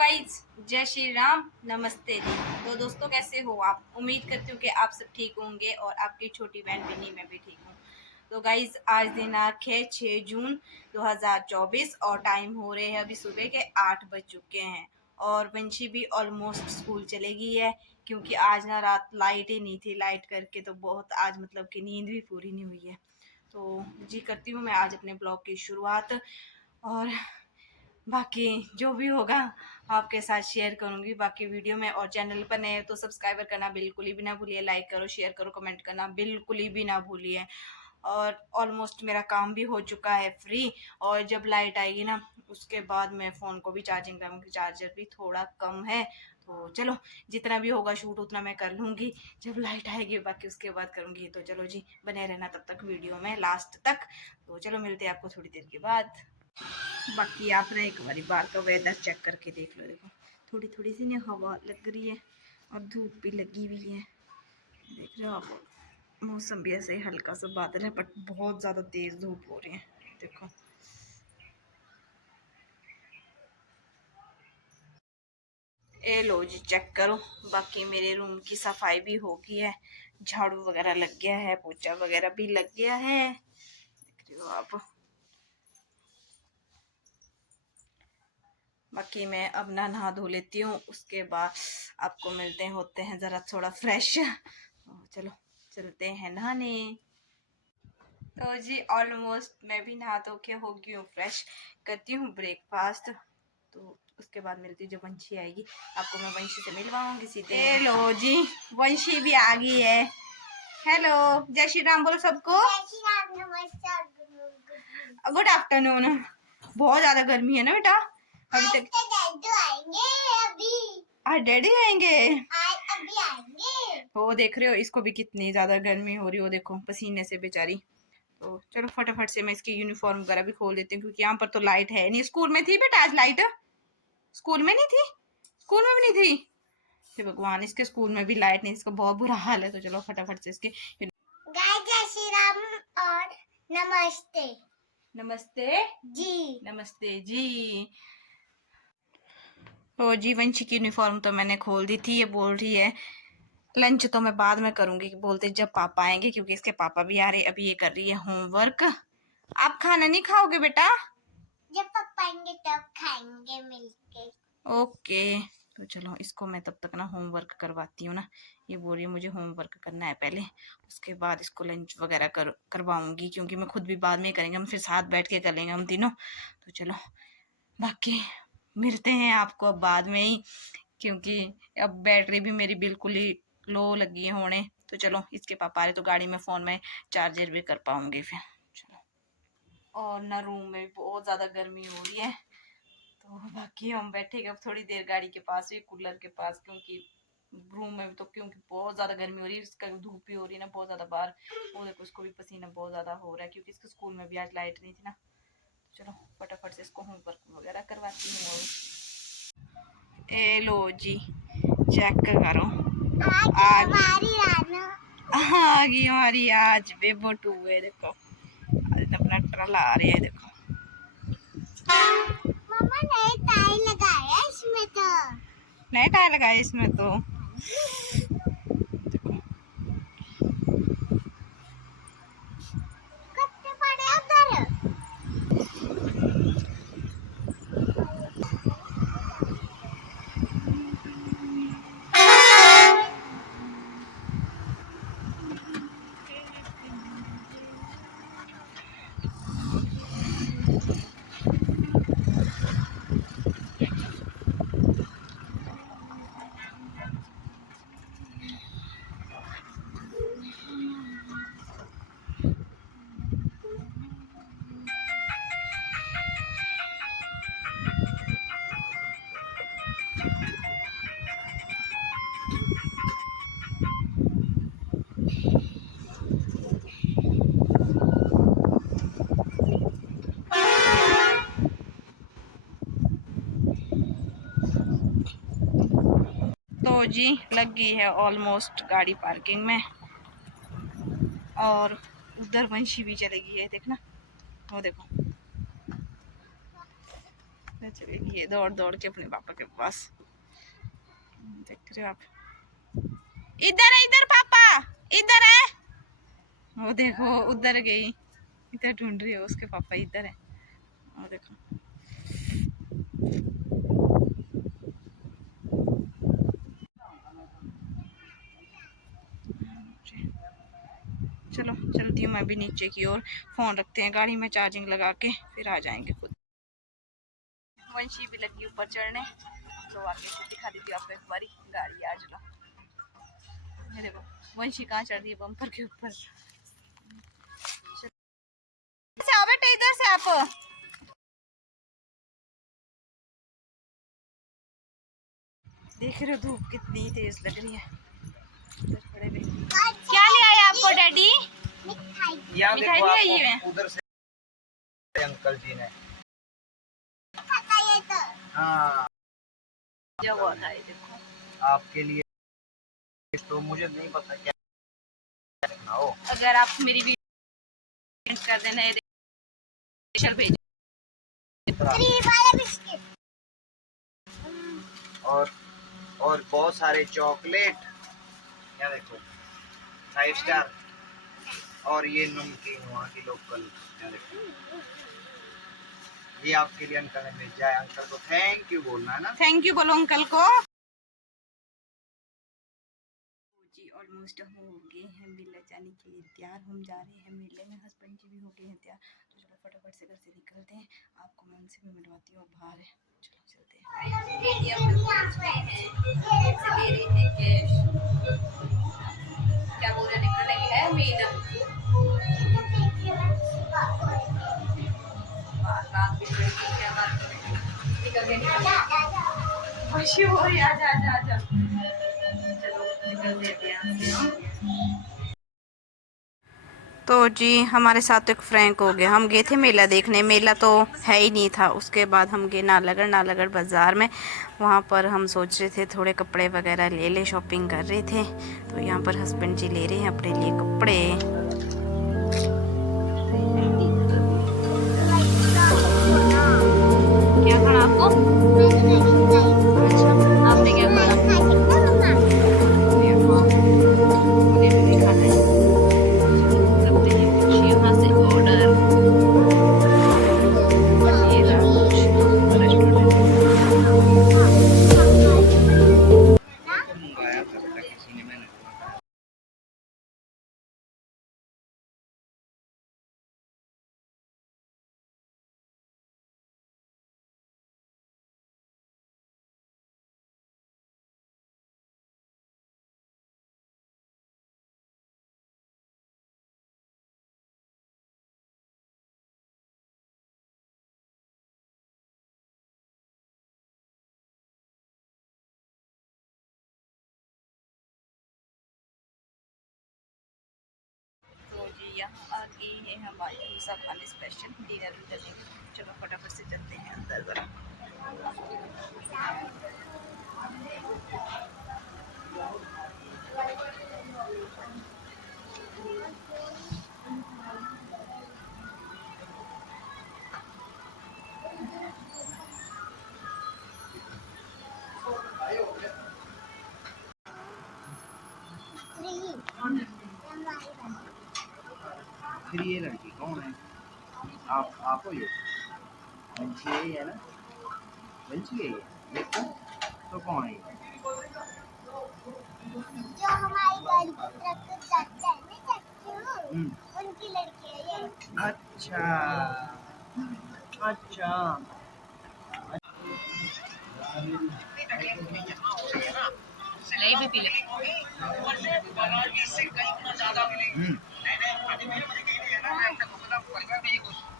Guys, जय श्री राम, नमस्ते जी। तो दोस्तों, कैसे हो आप? उम्मीद करती हूँ कि आप सब ठीक होंगे और आपकी छोटी बहन बिन्नी मैं भी ठीक हूँ। तो गाइस, आज दिनांक है 6 जून 2024 और टाइम हो रहे हैं अभी सुबह के 8 बज चुके हैं। और वंशी भी ऑलमोस्ट स्कूल चले गई है क्योंकि आज ना रात लाइट ही नहीं थी। लाइट करके तो बहुत आज मतलब कि नींद भी पूरी नहीं हुई है। तो जी करती हूँ मैं आज अपने ब्लॉग की शुरुआत, और बाकी जो भी होगा आपके साथ शेयर करूंगी बाकी वीडियो में। और चैनल पर नए हो तो सब्सक्राइबर करना बिल्कुल ही भी ना भूलिए, लाइक करो, शेयर करो, कमेंट करना बिल्कुल ही भी ना भूलिए। और ऑलमोस्ट मेरा काम भी हो चुका है फ्री, और जब लाइट आएगी ना उसके बाद मैं फ़ोन को भी चार्जिंग कराऊंगी। चार्जर भी थोड़ा कम है, तो चलो जितना भी होगा शूट उतना मैं कर लूँगी जब लाइट आएगी, बाकी उसके बाद करूँगी। तो चलो जी, बने रहना तब तक वीडियो में लास्ट तक। तो चलो मिलते हैं आपको थोड़ी देर के बाद। बाकी आप ना एक बारी बाहर का वेदर चेक करके देख लो। देखो थोड़ी थोड़ी सी ना हवा लग रही है और धूप भी लगी हुई है। देख रहे हो आप, मौसम भी ऐसे ही हल्का सा बादल है बट बहुत ज़्यादा तेज़ धूप हो रही है। देखो ए लो जी, चेक करो। बाकी मेरे रूम की सफाई भी हो गई है, झाड़ू वगैरह लग गया है, पोछा वगैरह भी लग गया है। देख रहे हो आप। बाकी मैं अब ना नहा धो लेती हूँ, उसके बाद आपको मिलते हैं, होते हैं ज़रा थोड़ा फ्रेश। चलो चलते हैं नहाने। तो जी ऑलमोस्ट मैं भी नहा धो के हो गई हूँ फ्रेश, करती हूँ ब्रेकफास्ट। तो उसके बाद मिलती जब वंशी आएगी, आपको मैं वंशी से मिलवाऊंगी सीधे। हेलो जी, वंशी भी आ गई है। हेलो, जय श्री राम बोलो सबको। Good afternoon. बहुत ज्यादा गर्मी है ना बेटा अभी तक। आज डैडी आएंगे। अभी आएंगे। वो देख रहे हो, इसको भी कितनी ज्यादा गर्मी हो रही हो, देखो पसीने से बेचारी। तो चलो फटाफट से मैं इसकी यूनिफॉर्म वगैरह भी खोल देती हूँ क्योंकि यहाँ पर तो लाइट है नहीं। स्कूल में थी बेटा आज लाइट? स्कूल में नहीं थी? स्कूल में भी नहीं थी? हे भगवान, इसके स्कूल में भी लाइट नहीं, इसका बहुत बुरा हाल है। तो चलो फटाफट से इसके जय श्री राम और नमस्ते। नमस्ते जी। नमस्ते जी। तो जी वंशी की यूनिफॉर्म तो मैंने खोल दी थी। ये बोल रही है लंच तो मैं बाद में करूंगी, बोलते जब पापा आएंगे, क्योंकि इसके पापा भी आ रहे। अभी ये कर रही है होमवर्क। आप खाना नहीं खाओगे बेटा? जब पापा आएंगे तब खाएंगे मिलके। ओके। तो चलो इसको मैं तब तक ना होमवर्क करवाती हूँ ना। ये बोल रही है मुझे होमवर्क करना है पहले, उसके बाद इसको लंच वगैरह करवाऊंगी, क्योंकि मैं खुद भी बाद में करेंगे, हम फिर साथ बैठ के कर लेंगे हम तीनों। तो चलो बाकी मिलते हैं आपको अब बाद में ही, क्योंकि अब बैटरी भी मेरी बिल्कुल ही लो लगी है होने। तो चलो इसके पापा आ रहे तो गाड़ी में फ़ोन में चार्जर भी कर पाऊंगी फिर। चलो, और ना रूम में बहुत ज़्यादा गर्मी हो रही है, तो बाकी हम बैठेंगे अब थोड़ी देर गाड़ी के पास ही, कूलर के पास, क्योंकि रूम में भी तो क्योंकि बहुत ज़्यादा गर्मी हो रही है। इसका धूप भी हो रही है ना बहुत ज़्यादा बाहर। वो देखो उसको भी पसीना बहुत ज़्यादा हो रहा है क्योंकि इसके स्कूल में भी आज लाइट नहीं थी ना। तो चलो फटाफट से इसको होमवर्क वगैरह करवाती हूँ। ए लो जी, चेक करो आ गई हमारी आज बेबो टू है। देखो आज अपना ट्रला आ रही है। देखो मम्मा नए टायर लगाया इसमें, तो नए टायर लगाए इसमें तो। कितने पड़े उधर? तो जी लग गई है ऑलमोस्ट गाड़ी पार्किंग में, और उधर वंशी भी चली गई है। देखना वो देखो, चलिए ये दौड़ दौड़ के अपने पापा के पास, देख रहे हो आप। इधर है, इधर पापा, इधर है। वो देखो उधर गई, इधर ढूंढ रही है उसके पापा, इधर है वो देखो। चलो चलती हूँ मैं भी नीचे की ओर, फोन रखते हैं गाड़ी में चार्जिंग लगा के, फिर आ जाएंगे खुद। वंशी भी लगी ऊपर चढ़ने, तो आगे से दिखा देती हूँ आपको एक बारी गाड़ी। आज लो ये देखो वंशी कहाँ चढ़ रही है, बम्पर के ऊपर। बेटा इधर से आप, देख रहे हो धूप कितनी तेज लग रही है। क्या ले आए आपको डैडी? मिठाई ले आई है उधर से अंकल जी ने। हाँ देखो आपके लिए, तो मुझे नहीं पता क्या रखना हो। अगर आप मेरी वीडियो कर देना, भेज और बहुत सारे चॉकलेट, क्या देखो 5 स्टार, और ये नमकीन वहाँ की लोकल, क्या देखो ये आपके लिए अंकल ने भेजा है। अंकल को थैंक यू बोलना है ना, थैंक यू बोलो अंकल को जी। ऑलमोस्ट हो गए हैं मेला जाने के लिए तैयार, हम जा रहे हैं मेले में, हस्बैंड जी भी हो गए हैं तैयार। तो चलो फटाफट से घर से निकलते हैं, आपको मैं उनसे भी मिलवाती हूँ बाहर है। चलो चलते हैं। क्या बोल रहे निकलने की है मेला, रात की क्या बात करें, निकल के खुशी हो रही है। आजा चलो निकलते हैं। तो जी हमारे साथ एक फ्रैंक हो गया, हम गए थे मेला देखने, मेला तो है ही नहीं था। उसके बाद हम गए नालागढ़ बाज़ार में, वहाँ पर हम सोच रहे थे थोड़े कपड़े वगैरह ले ले, शॉपिंग कर रहे थे। तो यहाँ पर हस्बैंड जी ले रहे हैं अपने लिए कपड़े। क्या खाना आपको? अच्छा आपने क्या खाना? मुझे भी नहीं खाना है। करते हैं कुछ यहाँ से ऑर्डर, ये रहा कुछ रेस्टोरेंट। मंगाया था बेटा किसी ने, मैंने तो जी यहाँ आ गए हैं हमारे डोसा खाने, स्पेशल डिनर करने। चलो फटाफट से चलते हैं अंदर ज़रा। फिर ये लड़की कौन है? आप हो ये बंची है ना, बंची है ये तो कौन है ये? जो हमारी गाड़ी को ट्रक जाते हैं ना चक्कू, उनकी लड़की है ये। अच्छा अच्छा नहीं भी पी ले।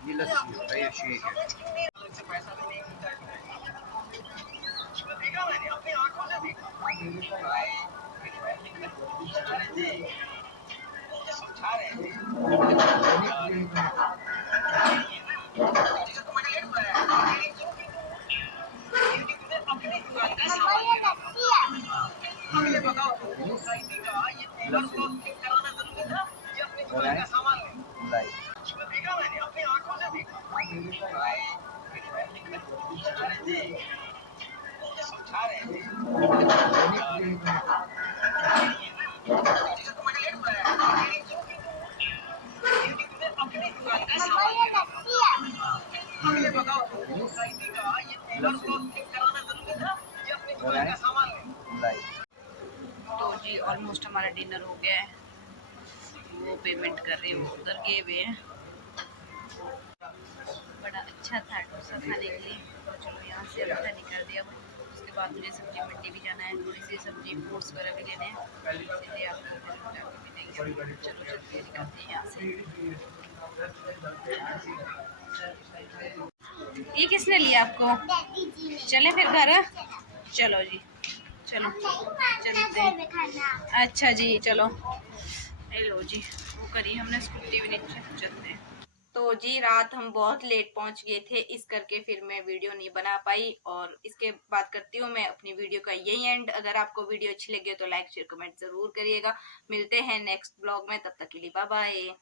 ये लस्सी होता है, ये शेक है। मम्मा ये लस्सी है। तो जी ऑलमोस्ट हमारा डिनर हो गया है। वो पेमेंट कर रही है, वो उधर गए हुए हैं। बड़ा अच्छा था डोसा खाने के लिए। तो चलो यहाँ से अच्छा निकल दिया। उसके बाद मुझे सब्जी मंडी भी जाना है, थोड़ी सी सब्जी फ्रूट्स वगैरह भी लेने हैं, इसलिए आपको फिर जाके मिलेंगे। चलो चलते हैं, निकलते हैं यहाँ से। ये किसने लिया आपको? डैडी जी ने। चले फिर घर। चलो जी, चलो चलते हैं। में खाना। अच्छा जी चलो। हेलो जी, वो करी हमने स्कूटी भी नीचे, चलते हैं। तो जी रात हम बहुत लेट पहुंच गए थे, इस करके फिर मैं वीडियो नहीं बना पाई। और इसके बाद करती हूँ मैं अपनी वीडियो का यही एंड। अगर आपको वीडियो अच्छी लगी हो तो लाइक शेयर कमेंट जरूर करिएगा। मिलते हैं नेक्स्ट ब्लॉग में, तब तक के लिए बाय बाय।